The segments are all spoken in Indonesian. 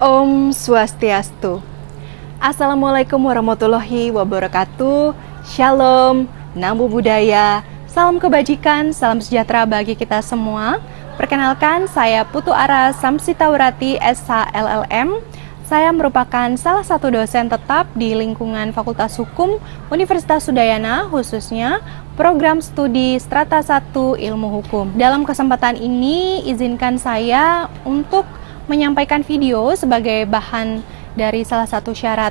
Om Swastiastu. Assalamualaikum warahmatullahi wabarakatuh. Shalom, Namo Buddhaya, salam kebajikan, salam sejahtera bagi kita semua. Perkenalkan, saya Putu Ara Samsitaurati SHLLM. Saya merupakan salah satu dosen tetap di lingkungan Fakultas Hukum Universitas Udayana, khususnya program studi Strata 1 Ilmu Hukum. Dalam kesempatan ini, izinkan saya untuk menyampaikan video sebagai bahan dari salah satu syarat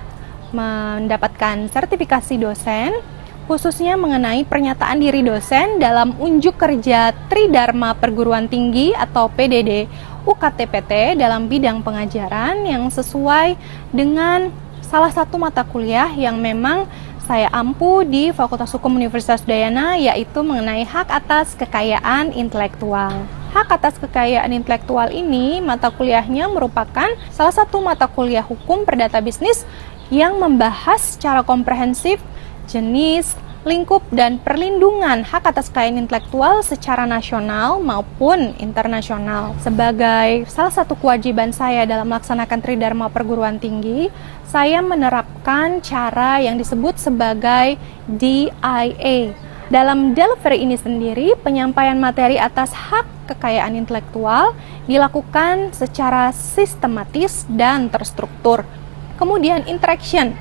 mendapatkan sertifikasi dosen, khususnya mengenai pernyataan diri dosen dalam unjuk kerja Tridharma Perguruan Tinggi atau PDD UKT-PT dalam bidang pengajaran yang sesuai dengan salah satu mata kuliah yang memang saya ampu di Fakultas Hukum Universitas Udayana, yaitu mengenai hak atas kekayaan intelektual. Hak atas kekayaan intelektual ini, mata kuliahnya merupakan salah satu mata kuliah hukum perdata bisnis yang membahas secara komprehensif jenis, lingkup, dan perlindungan hak atas kekayaan intelektual secara nasional maupun internasional. Sebagai salah satu kewajiban saya dalam melaksanakan Tridharma Perguruan Tinggi, saya menerapkan cara yang disebut sebagai DIA. Dalam delivery ini sendiri, penyampaian materi atas hak kekayaan intelektual dilakukan secara sistematis dan terstruktur. Kemudian interaction.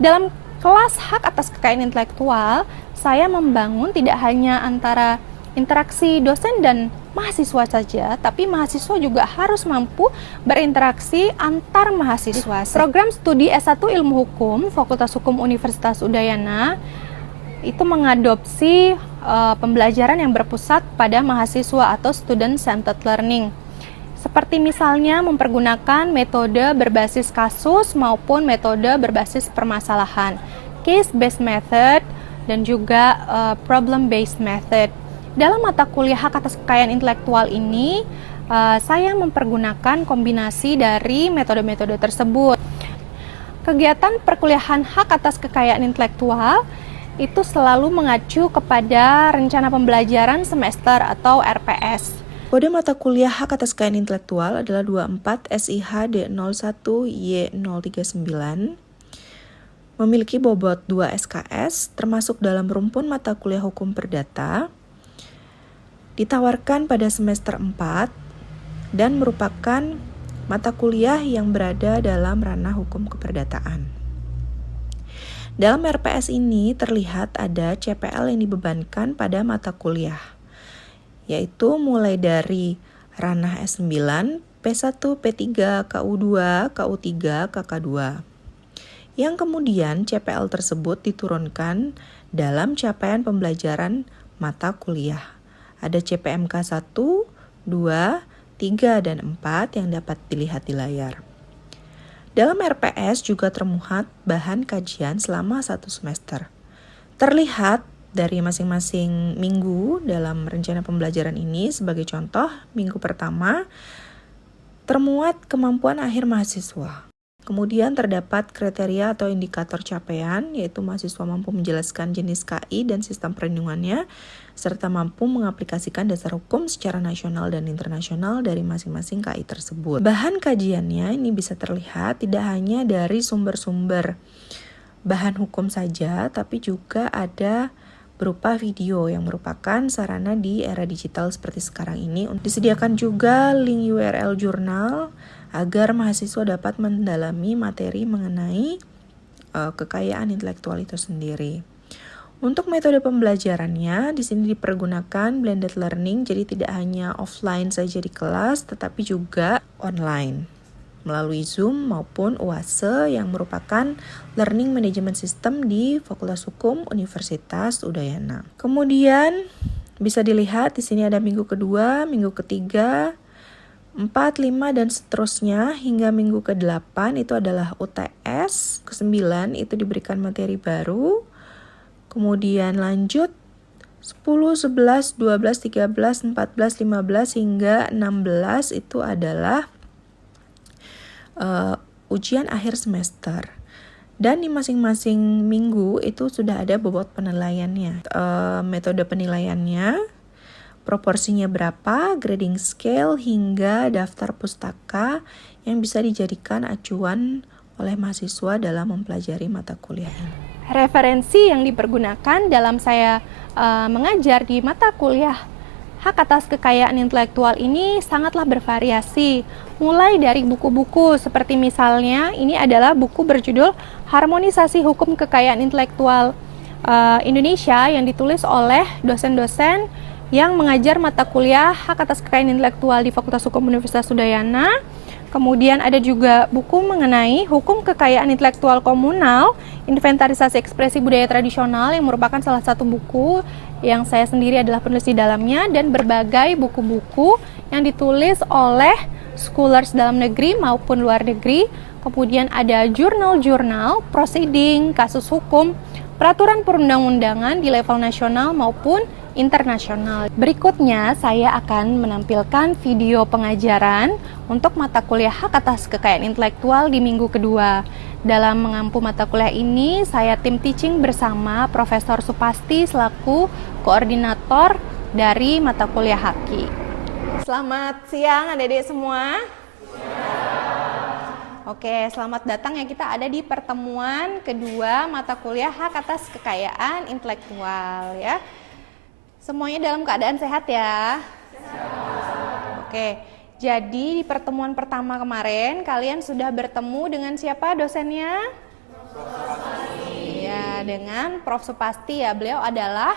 Dalam kelas hak atas kekayaan intelektual, saya membangun tidak hanya antara interaksi dosen dan mahasiswa saja, tapi mahasiswa juga harus mampu berinteraksi antar mahasiswa. Program studi S1 Ilmu Hukum, Fakultas Hukum Universitas Udayana, itu mengadopsi pembelajaran yang berpusat pada mahasiswa atau student-centered learning. Seperti misalnya mempergunakan metode berbasis kasus maupun metode berbasis permasalahan, case-based method, dan juga problem-based method. Dalam mata kuliah hak atas kekayaan intelektual ini, saya mempergunakan kombinasi dari metode-metode tersebut. Kegiatan perkuliahan hak atas kekayaan intelektual itu selalu mengacu kepada rencana pembelajaran semester atau RPS. Kode mata kuliah hak atas kekayaan intelektual adalah 24 SIH D01 Y039, memiliki bobot 2 SKS, termasuk dalam rumpun mata kuliah hukum perdata, ditawarkan pada semester 4, dan merupakan mata kuliah yang berada dalam ranah hukum keperdataan. Dalam RPS ini terlihat ada CPL yang dibebankan pada mata kuliah, yaitu mulai dari ranah S9, P1, P3, KU2, KU3, KK2. Yang kemudian CPL tersebut diturunkan dalam capaian pembelajaran mata kuliah. Ada CPMK 1, 2, 3, dan 4 yang dapat dilihat di layar. Dalam RPS juga termuat bahan kajian selama 1 semester. Terlihat dari masing-masing minggu dalam rencana pembelajaran ini, sebagai contoh, minggu pertama termuat kemampuan akhir mahasiswa. Kemudian terdapat kriteria atau indikator capaian, yaitu mahasiswa mampu menjelaskan jenis KI dan sistem perlindungannya, serta mampu mengaplikasikan dasar hukum secara nasional dan internasional dari masing-masing KI tersebut. Bahan kajiannya ini bisa terlihat tidak hanya dari sumber-sumber bahan hukum saja, tapi juga ada berupa video yang merupakan sarana di era digital seperti sekarang ini. Disediakan juga link URL jurnal agar mahasiswa dapat mendalami materi mengenai kekayaan intelektual itu sendiri. Untuk metode pembelajarannya, di sini dipergunakan blended learning, jadi tidak hanya offline saja di kelas, tetapi juga online melalui Zoom maupun UASE yang merupakan Learning Management System di Fakultas Hukum Universitas Udayana. Kemudian bisa dilihat di sini ada minggu kedua, minggu ketiga, 4, 5, dan seterusnya hingga minggu ke-8 itu adalah UTS, ke-9 itu diberikan materi baru, kemudian lanjut 10, 11, 12, 13, 14, 15 hingga 16 itu adalah ujian akhir semester. Dan di masing-masing minggu itu sudah ada bobot penilaiannya. Metode penilaiannya proporsinya berapa, grading scale, hingga daftar pustaka yang bisa dijadikan acuan oleh mahasiswa dalam mempelajari mata kuliah ini. Referensi yang dipergunakan dalam saya mengajar di mata kuliah hak atas kekayaan intelektual ini sangatlah bervariasi, mulai dari buku-buku seperti misalnya ini adalah buku berjudul Harmonisasi Hukum Kekayaan Intelektual Indonesia yang ditulis oleh dosen-dosen yang mengajar mata kuliah hak atas kekayaan intelektual di Fakultas Hukum Universitas Udayana. Kemudian ada juga buku mengenai hukum kekayaan intelektual komunal, inventarisasi ekspresi budaya tradisional yang merupakan salah satu buku yang saya sendiri adalah penulis di dalamnya, dan berbagai buku-buku yang ditulis oleh scholars dalam negeri maupun luar negeri. Kemudian ada jurnal-jurnal, proceeding, kasus hukum, peraturan perundang-undangan di level nasional maupun internasional. Berikutnya saya akan menampilkan video pengajaran untuk mata kuliah hak atas kekayaan intelektual di minggu kedua. Dalam mengampu mata kuliah ini, saya tim teaching bersama Profesor Supasti selaku koordinator dari mata kuliah Haki. Selamat siang adik-adik semua. Oke, selamat datang ya, kita ada di pertemuan kedua mata kuliah hak atas kekayaan intelektual ya. Semuanya dalam keadaan sehat ya? Oke, jadi di pertemuan pertama kemarin kalian sudah bertemu dengan siapa dosennya? Ya, dengan Prof. Supasti ya. Beliau adalah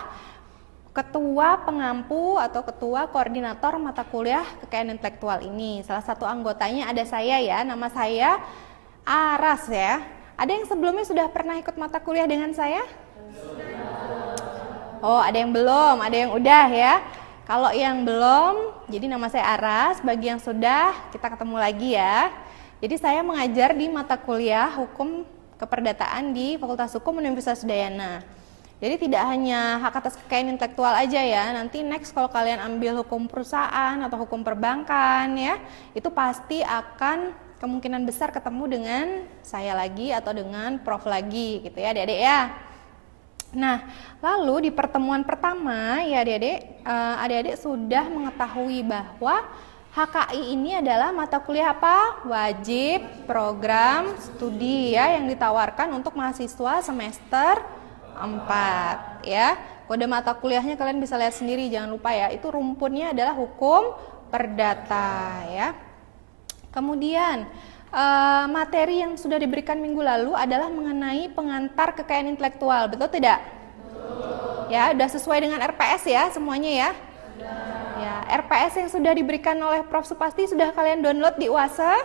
ketua pengampu atau ketua koordinator mata kuliah kekayaan intelektual ini. Salah satu anggotanya ada saya ya, nama saya Aras ya. Ada yang sebelumnya sudah pernah ikut mata kuliah dengan saya? Oh, ada yang belum, ada yang udah ya. Kalau yang belum, jadi nama saya Aras. Bagi yang sudah, kita ketemu lagi ya. Jadi saya mengajar di mata kuliah hukum keperdataan di Fakultas Hukum Universitas Udayana. Jadi tidak hanya hak atas kekayaan intelektual aja ya. Nanti next kalau kalian ambil hukum perusahaan atau hukum perbankan ya, itu pasti akan kemungkinan besar ketemu dengan saya lagi atau dengan Prof lagi gitu ya adik-adik ya. Nah, lalu di pertemuan pertama ya adik-adik sudah mengetahui bahwa HKI ini adalah mata kuliah apa? Wajib program studi ya, yang ditawarkan untuk mahasiswa semester 4 ya. Kode mata kuliahnya kalian bisa lihat sendiri, jangan lupa ya, itu rumpunnya adalah hukum perdata ya. Kemudian materi yang sudah diberikan minggu lalu adalah mengenai pengantar kekayaan intelektual, betul tidak? Betul. Ya, sudah sesuai dengan RPS ya semuanya ya? Sudah. Ya, RPS yang sudah diberikan oleh Prof. Supasti sudah kalian download di UASE?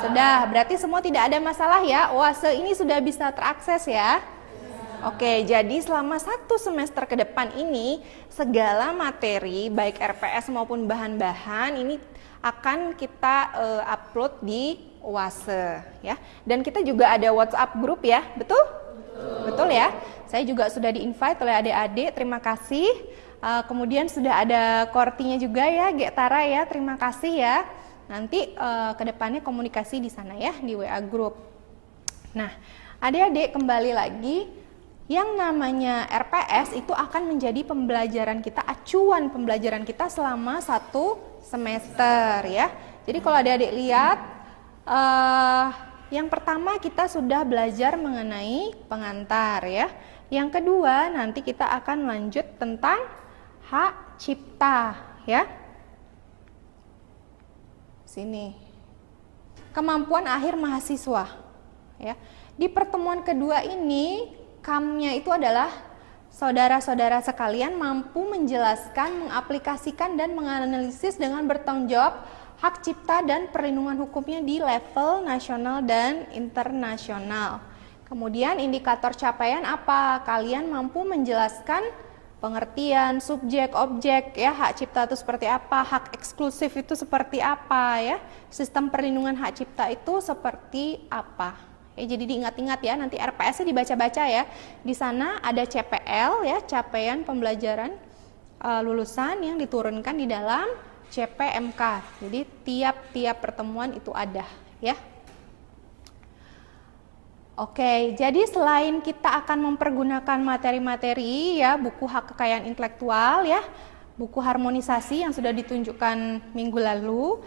Sudah, berarti semua tidak ada masalah ya, UASE ini sudah bisa terakses ya? Oke, jadi selama 1 semester ke depan ini segala materi baik RPS maupun bahan-bahan ini akan kita upload di UASE ya. Dan kita juga ada WhatsApp group ya, betul? Betul ya. Saya juga sudah di-invite oleh adik-adik, terima kasih. Kemudian sudah ada Kortinya juga ya, Getara ya, terima kasih ya. Nanti kedepannya komunikasi di sana ya, di WA group. Nah, adik-adik kembali lagi, yang namanya RPS itu akan menjadi pembelajaran kita, acuan pembelajaran kita selama 1 semester ya. Jadi kalau adik-adik lihat, yang pertama kita sudah belajar mengenai pengantar ya. Yang kedua nanti kita akan lanjut tentang hak cipta ya. Sini. Kemampuan akhir mahasiswa ya. Di pertemuan kedua ini kamnya itu adalah saudara-saudara sekalian mampu menjelaskan, mengaplikasikan, dan menganalisis dengan bertanggung jawab hak cipta dan perlindungan hukumnya di level nasional dan internasional. Kemudian indikator capaian apa? Kalian mampu menjelaskan pengertian, subjek, objek, ya, hak cipta itu seperti apa, hak eksklusif itu seperti apa, ya, sistem perlindungan hak cipta itu seperti apa. Jadi diingat-ingat ya, nanti RPS-nya dibaca-baca ya. Di sana ada CPL ya, capaian pembelajaran lulusan yang diturunkan di dalam CPMK. Jadi tiap-tiap pertemuan itu ada ya. Oke, jadi selain kita akan mempergunakan materi-materi ya, buku hak kekayaan intelektual ya, buku harmonisasi yang sudah ditunjukkan minggu lalu.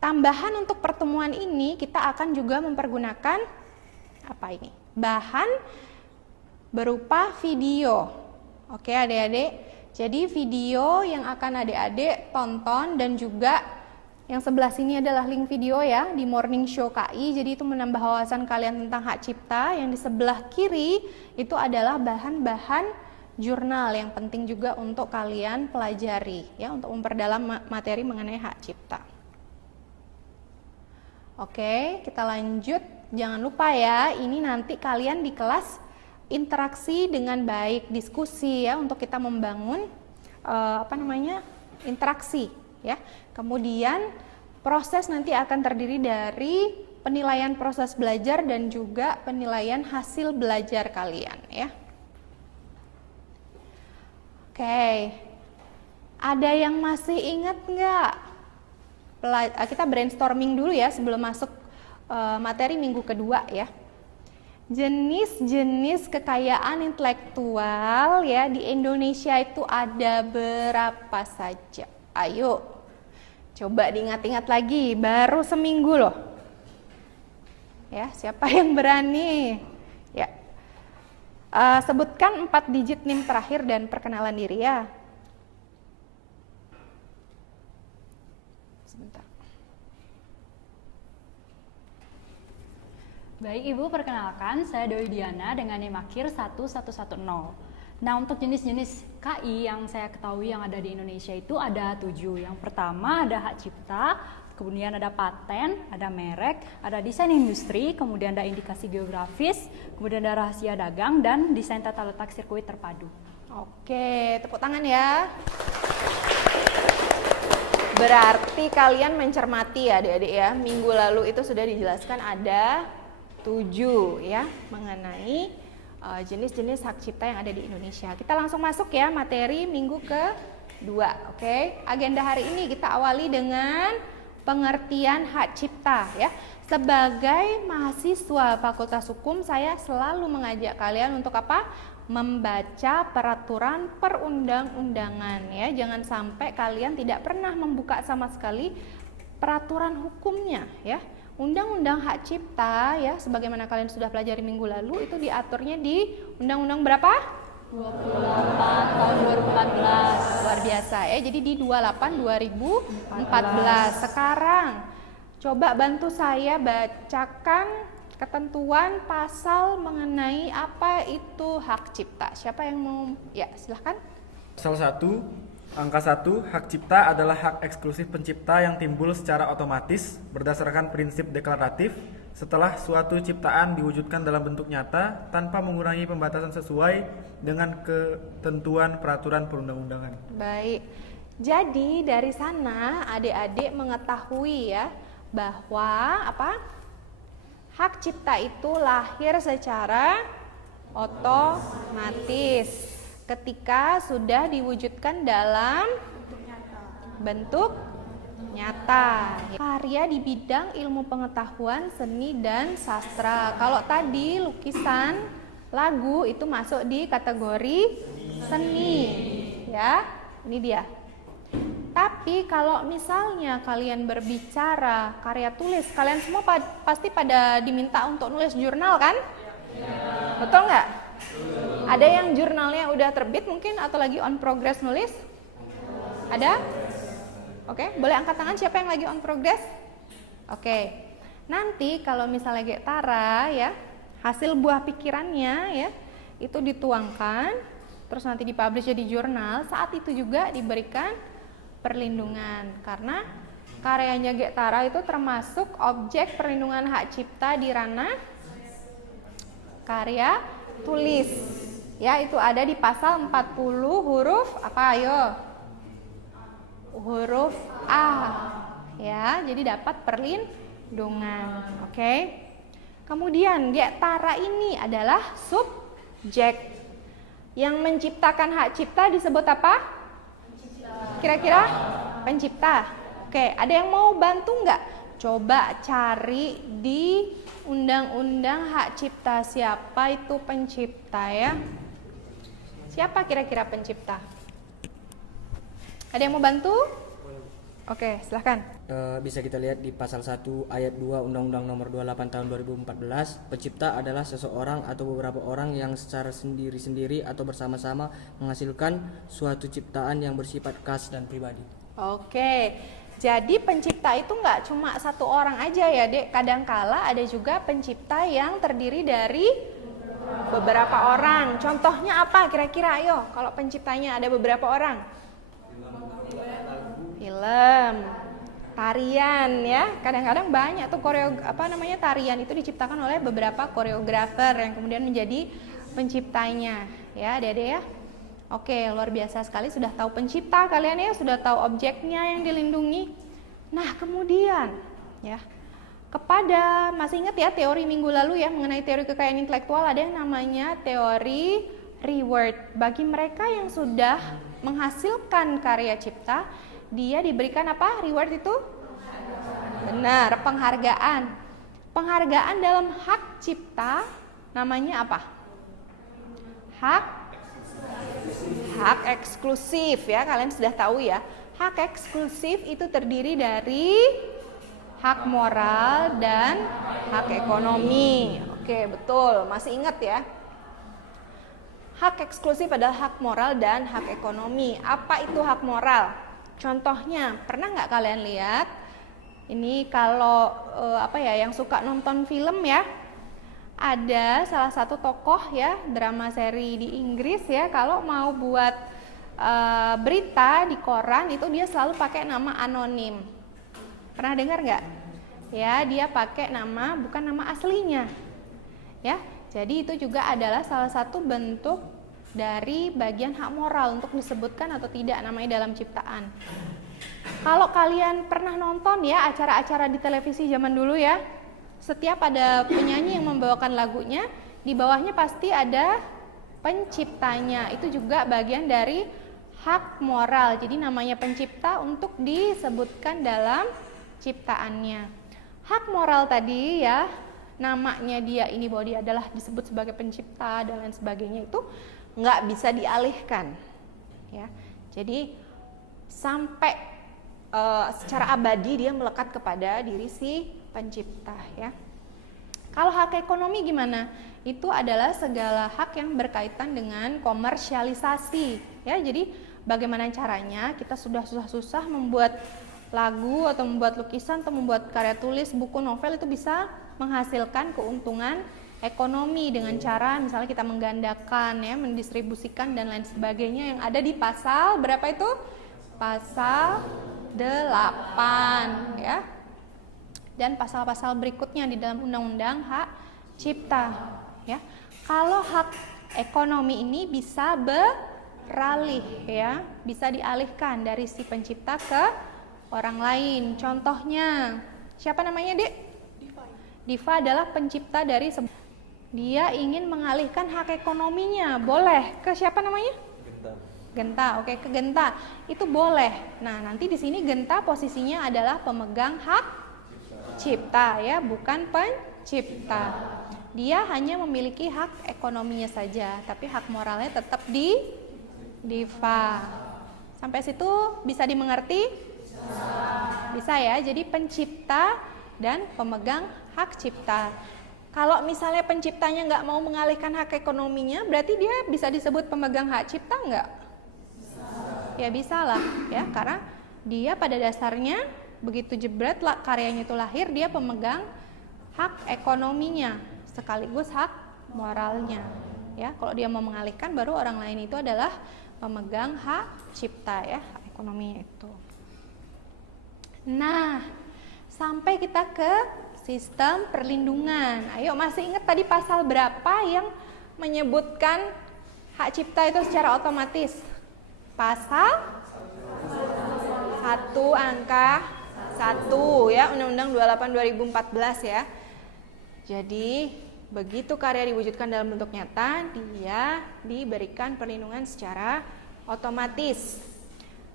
Tambahan untuk pertemuan ini kita akan juga mempergunakan apa ini? Bahan berupa video. Oke adik-adik. Jadi video yang akan adik-adik tonton dan juga yang sebelah sini adalah link video ya di Morning Show KI. Jadi itu menambah wawasan kalian tentang hak cipta. Yang di sebelah kiri itu adalah bahan-bahan jurnal yang penting juga untuk kalian pelajari ya untuk memperdalam materi mengenai hak cipta. Oke, kita lanjut. Jangan lupa ya, ini nanti kalian di kelas interaksi dengan baik, diskusi ya untuk kita membangun interaksi ya. Kemudian proses nanti akan terdiri dari penilaian proses belajar dan juga penilaian hasil belajar kalian ya. Oke, ada yang masih ingat nggak? Kita brainstorming dulu ya sebelum masuk materi minggu kedua ya. Jenis-jenis kekayaan intelektual ya di Indonesia itu ada berapa saja? Ayo, coba diingat-ingat lagi, baru seminggu loh. Ya, siapa yang berani? Ya, sebutkan 4 digit NIM terakhir dan perkenalan diri ya. Sebentar. Baik Ibu, perkenalkan saya Doi Diana dengan NIM akhir 1110. Nah, untuk jenis-jenis KI yang saya ketahui yang ada di Indonesia itu ada 7. Yang pertama ada hak cipta, kemudian ada paten, ada merek, ada desain industri, kemudian ada indikasi geografis, kemudian ada rahasia dagang, dan desain tata letak sirkuit terpadu. Oke, tepuk tangan ya. Berarti kalian mencermati ya adik-adik ya. Minggu lalu itu sudah dijelaskan ada 7 ya mengenai jenis-jenis hak cipta yang ada di Indonesia. Kita langsung masuk ya materi minggu kedua. Oke, agenda hari ini kita awali dengan pengertian hak cipta ya. Sebagai mahasiswa Fakultas Hukum, saya selalu mengajak kalian untuk apa? Membaca peraturan perundang-undangan ya. Jangan sampai kalian tidak pernah membuka sama sekali peraturan hukumnya ya. Undang-undang hak cipta ya, sebagaimana kalian sudah pelajari minggu lalu, itu diaturnya di undang-undang berapa? 28 tahun 2014. Luar biasa ya, jadi di 28 2014. Sekarang coba bantu saya bacakan ketentuan pasal mengenai apa itu hak cipta. Siapa yang mau? Ya, silahkan. Pasal 1, Angka 1, hak cipta adalah hak eksklusif pencipta yang timbul secara otomatis berdasarkan prinsip deklaratif setelah suatu ciptaan diwujudkan dalam bentuk nyata tanpa mengurangi pembatasan sesuai dengan ketentuan peraturan perundang-undangan. Baik, jadi dari sana adik-adik mengetahui ya bahwa apa? Hak cipta itu lahir secara otomatis ketika sudah diwujudkan dalam bentuk nyata. Karya di bidang ilmu pengetahuan, seni, dan sastra. Kalau tadi lukisan, lagu itu masuk di kategori seni. Ya, ini dia. Tapi kalau misalnya kalian berbicara karya tulis, kalian semua pasti pada diminta untuk nulis jurnal kan? Betul nggak? Ada yang jurnalnya udah terbit mungkin atau lagi on progress nulis? Ada? Oke, boleh angkat tangan siapa yang lagi on progress? Oke. Nanti kalau misalnya kayak Tara ya, hasil buah pikirannya ya, itu dituangkan, terus nanti dipublish jadi jurnal, saat itu juga diberikan perlindungan karena karyanya Gek Tara itu termasuk objek perlindungan hak cipta di ranah karya tulis. Ya, itu ada di pasal 40 huruf apa ayo? Huruf A. Ya, jadi dapat perlindungan. Oke. Kemudian Gek Tara ini adalah subjek. Yang menciptakan hak cipta disebut apa? Kira-kira pencipta. Oke, ada yang mau bantu nggak? Coba cari di Undang-Undang Hak Cipta siapa itu pencipta ya? Siapa kira-kira pencipta? Ada yang mau bantu? Oke, silahkan. Bisa kita lihat di pasal 1 ayat 2 Undang-Undang Nomor 28 Tahun 2014, pencipta adalah seseorang atau beberapa orang yang secara sendiri-sendiri atau bersama-sama menghasilkan suatu ciptaan yang bersifat khas dan pribadi. Oke, jadi pencipta itu nggak cuma satu orang aja ya, Dek. Kadangkala ada juga pencipta yang terdiri dari beberapa orang. Contohnya apa kira-kira? Ayo, kalau penciptanya ada beberapa orang. Film, tarian ya. Kadang-kadang banyak tuh tarian itu diciptakan oleh beberapa koreografer yang kemudian menjadi penciptanya ya, Adik-adik ya. Oke, luar biasa sekali, sudah tahu pencipta kalian ya, sudah tahu objeknya yang dilindungi. Nah, kemudian ya, masih ingat ya teori minggu lalu ya mengenai teori kekayaan intelektual, ada yang namanya teori reward. Bagi mereka yang sudah menghasilkan karya cipta, dia diberikan apa? Reward itu? Benar, penghargaan. Penghargaan dalam hak cipta namanya apa? Hak eksklusif ya, kalian sudah tahu ya. Hak eksklusif itu terdiri dari hak moral dan hak ekonomi. Oke, betul, masih ingat ya. Hak eksklusif adalah hak moral dan hak ekonomi. Apa itu hak moral? Contohnya, pernah nggak kalian lihat? Ini kalau yang suka nonton film ya, ada salah satu tokoh ya drama seri di Inggris ya, kalau mau buat berita di koran itu dia selalu pakai nama anonim. Pernah dengar nggak? Ya, dia pakai nama bukan nama aslinya. Ya, jadi itu juga adalah salah satu bentuk dari bagian hak moral untuk disebutkan atau tidak namanya dalam ciptaan. Kalau kalian pernah nonton ya acara-acara di televisi zaman dulu ya, setiap ada penyanyi yang membawakan lagunya, di bawahnya pasti ada penciptanya. Itu juga bagian dari hak moral. Jadi namanya pencipta untuk disebutkan dalam ciptaannya. Hak moral tadi ya, namanya dia ini bahwa dia adalah disebut sebagai pencipta dan lain sebagainya, itu nggak bisa dialihkan ya. Jadi sampai secara abadi dia melekat kepada diri si pencipta ya. Kalau hak ekonomi gimana? Itu adalah segala hak yang berkaitan dengan komersialisasi ya. Jadi bagaimana caranya kita sudah susah-susah membuat lagu atau membuat lukisan atau membuat karya tulis, buku, novel, itu bisa menghasilkan keuntungan ekonomi dengan cara misalnya kita menggandakan ya, mendistribusikan dan lain sebagainya, yang ada di pasal berapa itu? Pasal 8 ya. Dan pasal-pasal berikutnya di dalam Undang-Undang Hak Cipta ya. Kalau hak ekonomi ini bisa beralih ya, bisa dialihkan dari si pencipta ke orang lain. Contohnya siapa namanya, Dek? Diva adalah pencipta dari dia ingin mengalihkan hak ekonominya, boleh ke siapa namanya? Genta. Oke, ke Genta itu boleh. Nah, nanti di sini Genta posisinya adalah pemegang hak cipta ya, bukan pencipta. Dia hanya memiliki hak ekonominya saja, tapi hak moralnya tetap di Diva. Sampai situ bisa dimengerti? Bisa ya. Jadi pencipta dan pemegang hak cipta. Kalau misalnya penciptanya nggak mau mengalihkan hak ekonominya, berarti dia bisa disebut pemegang hak cipta nggak? Ya bisa lah ya, karena dia pada dasarnya begitu jebret lah karyanya itu lahir, dia pemegang hak ekonominya sekaligus hak moralnya ya. Kalau dia mau mengalihkan, baru orang lain itu adalah pemegang hak cipta ya, hak ekonominya itu. Nah, sampai kita ke sistem perlindungan. Ayo, masih ingat tadi pasal berapa yang menyebutkan hak cipta itu secara otomatis? Pasal 1 angka 1 ya, Undang-Undang 28 2014 ya. Jadi begitu karya diwujudkan dalam bentuk nyata, dia diberikan perlindungan secara otomatis.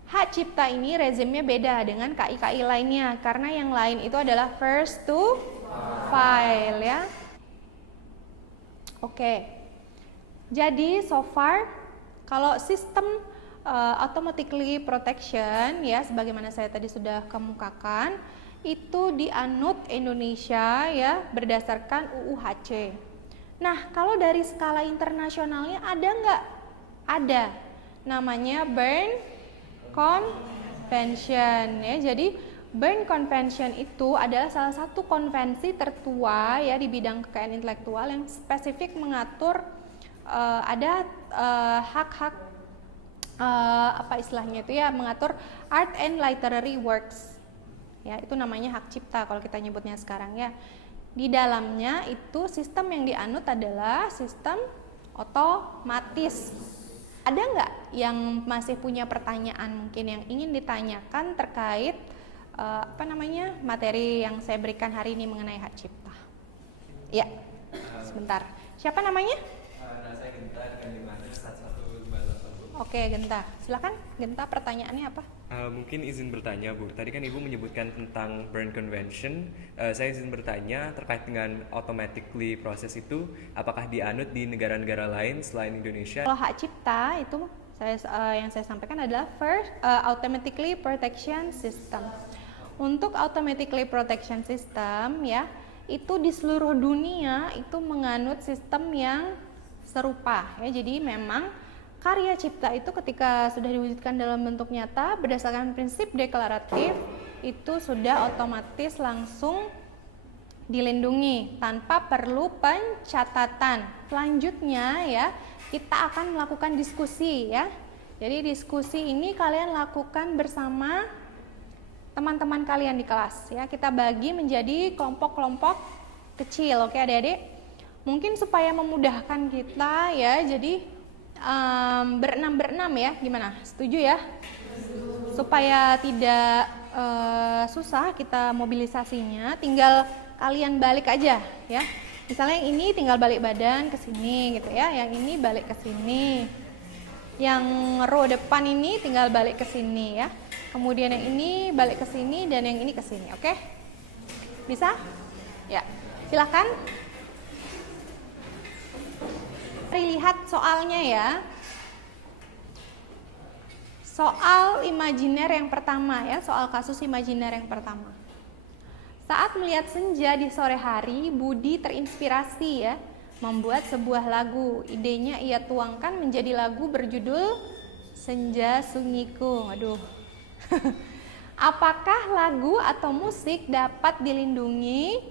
Hak cipta ini rezimnya beda dengan KI-KI lainnya, karena yang lain itu adalah first to file ya. Oke. Jadi so far kalau sistem automatically protection ya, sebagaimana saya tadi sudah kemukakan, itu dianut Indonesia ya berdasarkan UU HC. Nah, kalau dari skala internasionalnya ada nggak? Ada, namanya Berne Convention ya. Jadi Berne Convention itu adalah salah satu konvensi tertua ya di bidang kekayaan intelektual yang spesifik mengatur ada hak-hak apa istilahnya itu ya, mengatur art and literary works ya, itu namanya hak cipta kalau kita nyebutnya sekarang ya. Di dalamnya itu sistem yang dianut adalah sistem otomatis. Ada nggak yang masih punya pertanyaan mungkin yang ingin ditanyakan terkait materi yang saya berikan hari ini mengenai hak cipta? Ya, sebentar. Siapa namanya? Saya Genta dengan Dimahir 11280. Oke, Genta. Silakan, Genta, pertanyaannya apa? Mungkin izin bertanya, Bu. Tadi kan Ibu menyebutkan tentang Berne Convention. Saya izin bertanya terkait dengan automatically proses itu, apakah dianut di negara-negara lain selain Indonesia? Kalau hak cipta itu yang saya sampaikan adalah first automatically protection system. Untuk automatically protection system ya, itu di seluruh dunia itu menganut sistem yang serupa ya. Jadi memang karya cipta itu ketika sudah diwujudkan dalam bentuk nyata berdasarkan prinsip deklaratif itu sudah otomatis langsung dilindungi tanpa perlu pencatatan. Selanjutnya ya, kita akan melakukan diskusi ya. Jadi diskusi ini kalian lakukan bersama teman-teman kalian di kelas ya. Kita bagi menjadi kelompok-kelompok kecil, oke adik-adik? Mungkin supaya memudahkan kita ya, jadi berenam ya, gimana? Setuju ya? Supaya tidak susah kita mobilisasinya, tinggal kalian balik aja ya. Misalnya yang ini tinggal balik badan ke sini gitu ya, yang ini balik ke sini, yang row depan ini tinggal balik ke sini ya. Kemudian yang ini balik ke sini dan yang ini ke sini, oke? Bisa? Ya, silakan. Lihat soalnya ya. Soal imajiner yang pertama ya, soal kasus imajiner yang pertama. Saat melihat senja di sore hari, Budi terinspirasi ya, membuat sebuah lagu. Idenya ia tuangkan menjadi lagu berjudul Senja Sunyiku. Aduh. Apakah lagu atau musik dapat dilindungi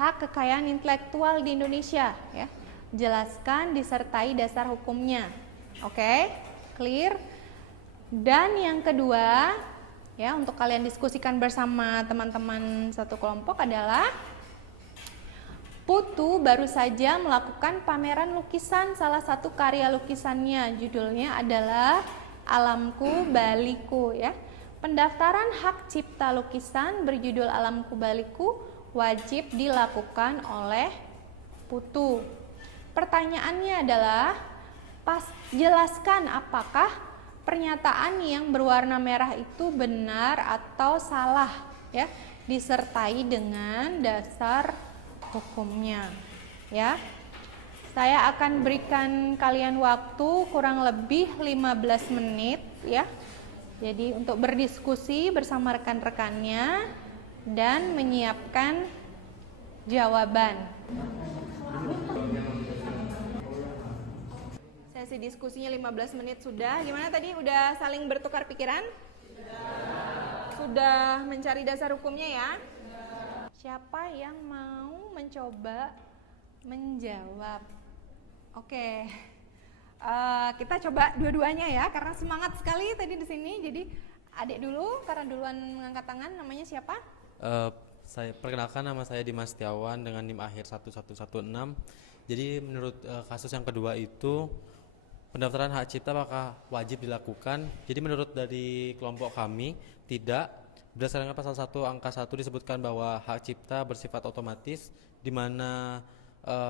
hak kekayaan intelektual di Indonesia ya? Jelaskan disertai dasar hukumnya. Oke, clear. Dan yang kedua ya, untuk kalian diskusikan bersama teman-teman satu kelompok adalah Putu baru saja melakukan pameran lukisan salah satu karya lukisannya. Judulnya adalah Alamku Baliku ya. Pendaftaran hak cipta lukisan berjudul Alamku Baliku wajib dilakukan oleh Putu. Pertanyaannya adalah, jelaskan apakah pernyataan yang berwarna merah itu benar atau salah ya, disertai dengan dasar hukumnya ya. Saya akan berikan kalian waktu kurang lebih 15 menit ya. Jadi untuk berdiskusi bersama rekan-rekannya dan menyiapkan jawaban. Sesi diskusinya 15 menit sudah. Gimana tadi? Udah saling bertukar pikiran? Sudah mencari dasar hukumnya ya? Siapa yang mau mencoba menjawab? Oke. Kita coba dua-duanya ya, karena semangat sekali tadi di sini. Jadi adik dulu, karena duluan mengangkat tangan. Namanya siapa? Saya perkenalkan, nama saya Dimas Setiawan dengan NIM akhir 1116. Jadi menurut kasus yang kedua itu pendaftaran hak cipta apakah wajib dilakukan? Jadi menurut dari kelompok kami tidak. Berdasarkan pasal 1 angka 1 disebutkan bahwa hak cipta bersifat otomatis, di mana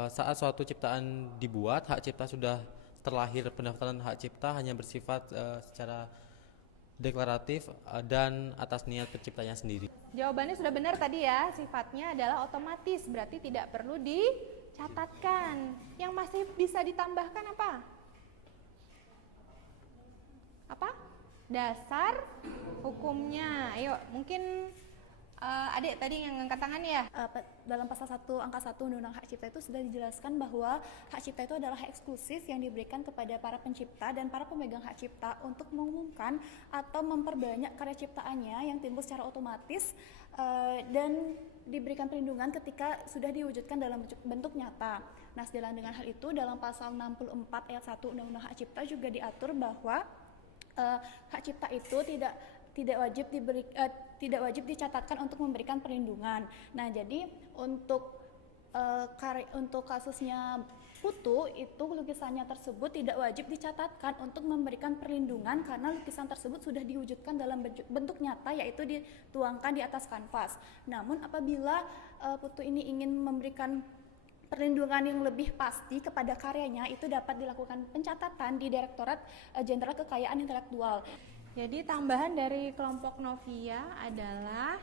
saat suatu ciptaan dibuat, hak cipta sudah terlahir. Pendaftaran hak cipta hanya bersifat secara deklaratif dan atas niat penciptanya sendiri. Jawabannya sudah benar tadi ya, sifatnya adalah otomatis, berarti tidak perlu dicatatkan. Yang masih bisa ditambahkan apa? apa? Dasar hukumnya. Ayo, mungkin adik tadi yang angkat tangan ya. Dalam pasal 1 angka 1 Undang-Undang Hak Cipta itu sudah dijelaskan bahwa hak cipta itu adalah hak eksklusif yang diberikan kepada para pencipta dan para pemegang hak cipta untuk mengumumkan atau memperbanyak karya ciptaannya yang timbul secara otomatis dan diberikan perlindungan ketika sudah diwujudkan dalam bentuk nyata. Nah, sejalan dengan hal itu dalam pasal 64 ayat 1 Undang-Undang Hak Cipta juga diatur bahwa hak cipta itu tidak wajib dicatatkan untuk memberikan perlindungan. Nah, jadi untuk kasusnya Putu itu lukisannya tersebut tidak wajib dicatatkan untuk memberikan perlindungan karena lukisan tersebut sudah diwujudkan dalam bentuk nyata, yaitu dituangkan di atas kanvas. Namun apabila Putu ini ingin memberikan perlindungan yang lebih pasti kepada karyanya, itu dapat dilakukan pencatatan di Direktorat Jenderal Kekayaan Intelektual. Jadi tambahan dari kelompok Novia adalah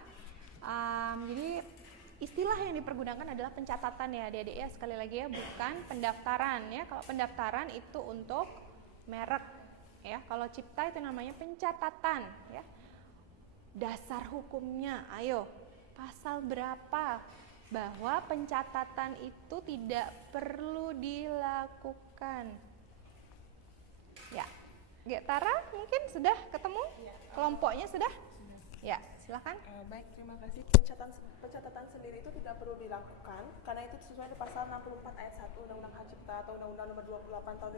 jadi istilah yang dipergunakan adalah pencatatan ya adik-adik ya, sekali lagi ya, bukan pendaftaran ya. Kalau pendaftaran itu untuk merek ya, kalau cipta itu namanya pencatatan ya. Dasar hukumnya, ayo pasal berapa bahwa pencatatan itu tidak perlu dilakukan ya. Tara mungkin sudah ketemu kelompoknya sudah? Ya, silakan. Baik, terima kasih. Pencatatan sendiri itu tidak perlu dilakukan karena itu sesuai dengan pasal 64 ayat 1 Undang-Undang Hak Cipta atau Undang-Undang Nomor 28 tahun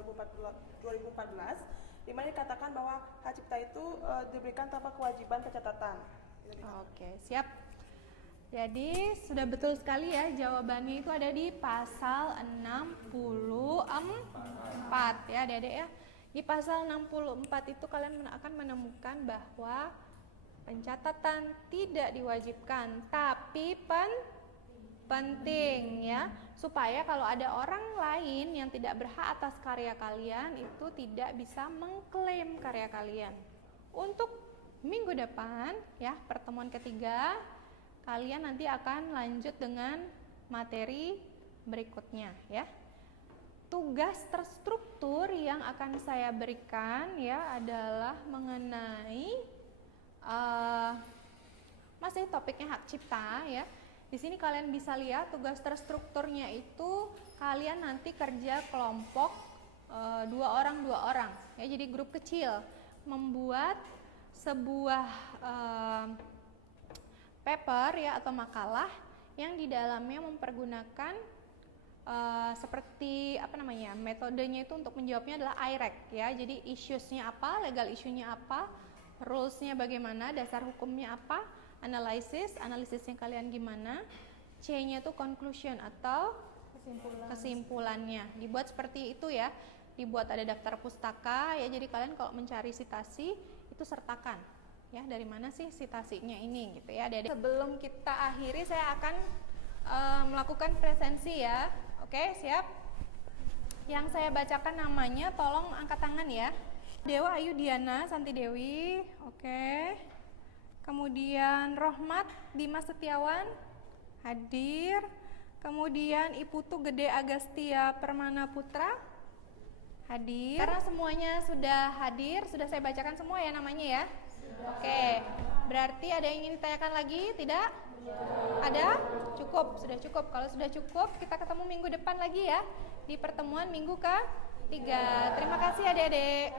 2014 di mana dikatakan bahwa hak cipta itu diberikan tanpa kewajiban pencatatan. Oke, siap. Jadi sudah betul sekali ya, jawabannya itu ada di pasal 64 ya adik-adik ya. Di pasal 64 itu kalian akan menemukan bahwa pencatatan tidak diwajibkan, tapi penting ya, supaya kalau ada orang lain yang tidak berhak atas karya kalian itu tidak bisa mengklaim karya kalian. Untuk minggu depan ya, pertemuan ketiga, kalian nanti akan lanjut dengan materi berikutnya ya. Tugas terstruktur yang akan saya berikan ya adalah mengenai masih topiknya hak cipta ya. Di sini kalian bisa lihat tugas terstrukturnya itu kalian nanti kerja kelompok 2 orang ya. Jadi grup kecil membuat sebuah paper ya atau makalah yang di dalamnya mempergunakan seperti metodenya itu untuk menjawabnya adalah IREC ya. Jadi issues-nya apa, legal issue-nya apa, rules-nya bagaimana, dasar hukumnya apa, analisisnya kalian gimana, C-nya itu conclusion atau kesimpulannya. Dibuat seperti itu ya. Dibuat ada daftar pustaka ya. Jadi kalian kalau mencari sitasi itu sertakan ya, dari mana sih sitasinya ini gitu ya. Sebelum kita akhiri saya akan melakukan presensi ya. Oke, siap? Yang saya bacakan namanya, tolong angkat tangan ya. Dewa Ayu Diana Santi Dewi, oke. Kemudian Rohmat Dimas Setiawan, hadir. Kemudian Iputu Gede Agastia Permana Putra, hadir. Karena semuanya sudah hadir, sudah saya bacakan semua ya namanya ya. Oke, berarti ada yang ingin ditanyakan lagi? Tidak? Ada? Cukup, sudah cukup. Kalau sudah cukup, kita ketemu minggu depan lagi ya, di pertemuan minggu ke-3. Terima kasih adik-adik.